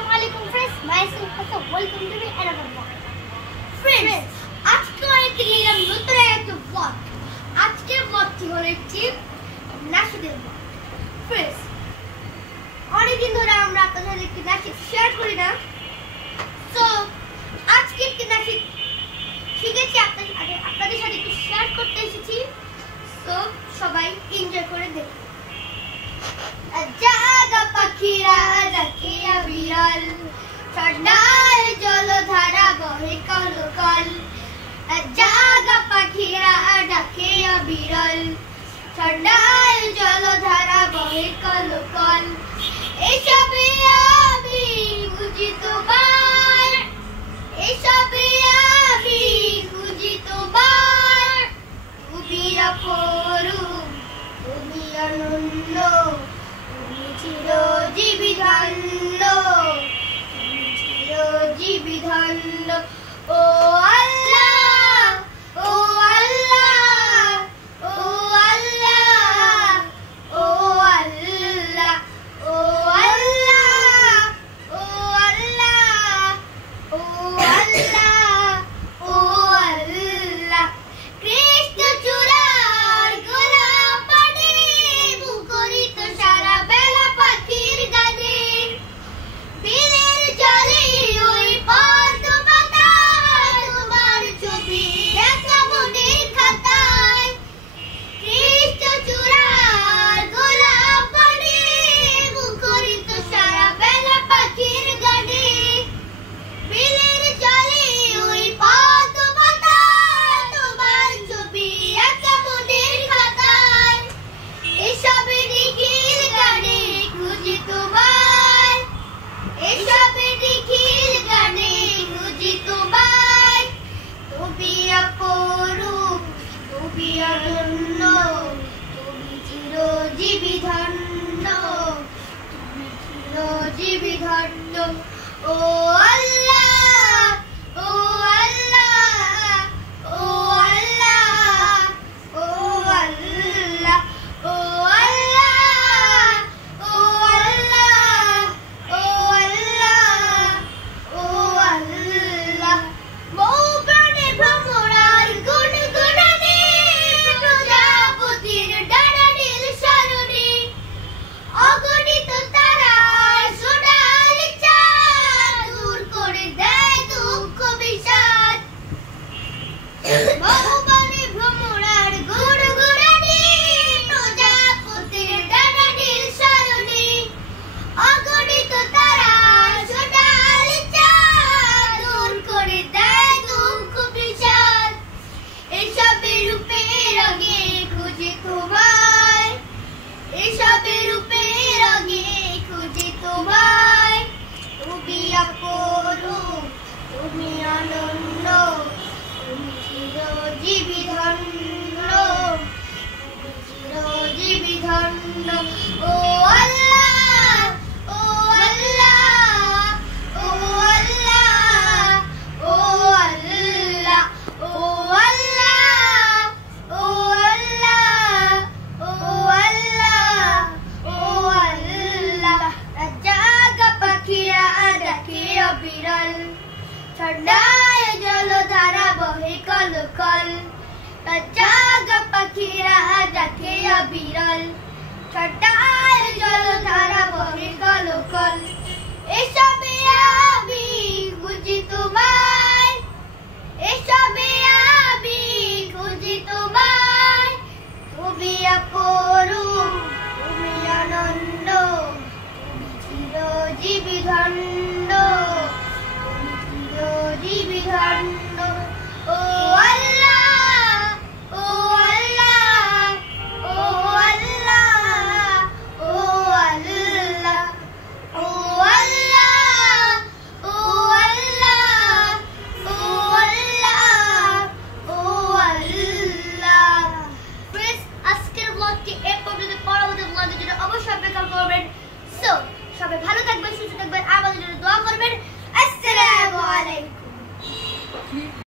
Assalamualaikum friends, myself Hassan. Welcome to me another vlog. Friends, আজকে আরেকটি নিলাম নতুন একটা vlog. আজকের vlogটি হলো একটি নাশিদের vlog. Friends, অনেকদিন ধরে আমরা আপনাদের সাথে একটি নাশিদ শেয়ার করি না. So, আজকে একটি নাশিদ শিখেছি আপনাদের সাথে একটু শেয়ার করতে এসেছি. So, সবাই এনজয় করে দেখুন. জাগা পাখিরা ডাকে বিরল ঠান্ডার জলধারা বহে কলকল জাগা পাখিরা ডাকে বিরল ঠান্ডার জলধারা বহে কলকল এসবে আমি খুঁজি তোমার এসবে আমি খুঁজি তোমার তুমি অপরূপ তুমি অনন্য চিরজীবী ধন্য চিরজীবী ধন্য ও আল্লাহ ও আল্লাহ ও আল্লাহ ও আল্লাহ ও আল্লাহ ও আল্লাহ ও আল্লাহ ও আল্লাহ কৃষ্ণ চূড়ার গোলাপ পানে মুখরিত সারা বেলা পাখির গানে বিলের জলে ওই পদ্ম পাতায় তোমার ছবি লেখা মনের খাতায় কৃষ্ণ চূড়ার গোলাপ পানে মুখরিত সারা বেলা পাখির গানে বিলের জলে ওই পদ্ম পাতায় তোমার ছবি লেখা মনের খাতায় এসবে নিখিল গানে খুঁজি তোমায় এসবে নিখিল গানে খুঁজি তোমায় তুমি অপরূপ তুমি অনন্য তুমি চিরজীবী ধন্য তুমি চিরজীবী ধন্য ও আল্লাহ ও আল্লাহ ও আল্লাহ ও আল্লাহ ও আল্লাহ ও আল্লাহ ও আল্লাহ ও আল্লাহ মৌপ্রাণে ভ্রমরার গুনগুনানি প্রজাপতির ডানা নীল সরণি অগণিত তারার সোনালি চাঁদ দূর করে দেয় দুঃখ বিষাদ মৌবনে ভ্রমরার গুনগুনানি প্রজাপতির ডানা নীল সরণি অগণিত তারার সোনালি চাঁদ দূর করে দেয় দুঃখ বিষাদ এসবে রূপে রঙে খুঁজি তোমায় এসবে রূপে রঙে খুঁজি তোমায় তুমি অপরূপ তুমি অনন্য তুমি চিরজীবী ধন্য তুমি চিরজীবী ধন্য ও আল্লাহ ও আল্লাহ ও আল্লাহ ও আল্লাহ ও আল্লাহ ও আল্লাহ ও আল্লাহ ও আল্লাহ জাগা পাখিরা ডাকে বিরল ঠান্ডায় জলধারা বহে কলকল জাগা পাখিরা ডাকে বিরল ঠান্ডায় জলধারা বহে কলকল এসবে আমি খুঁজি তোমার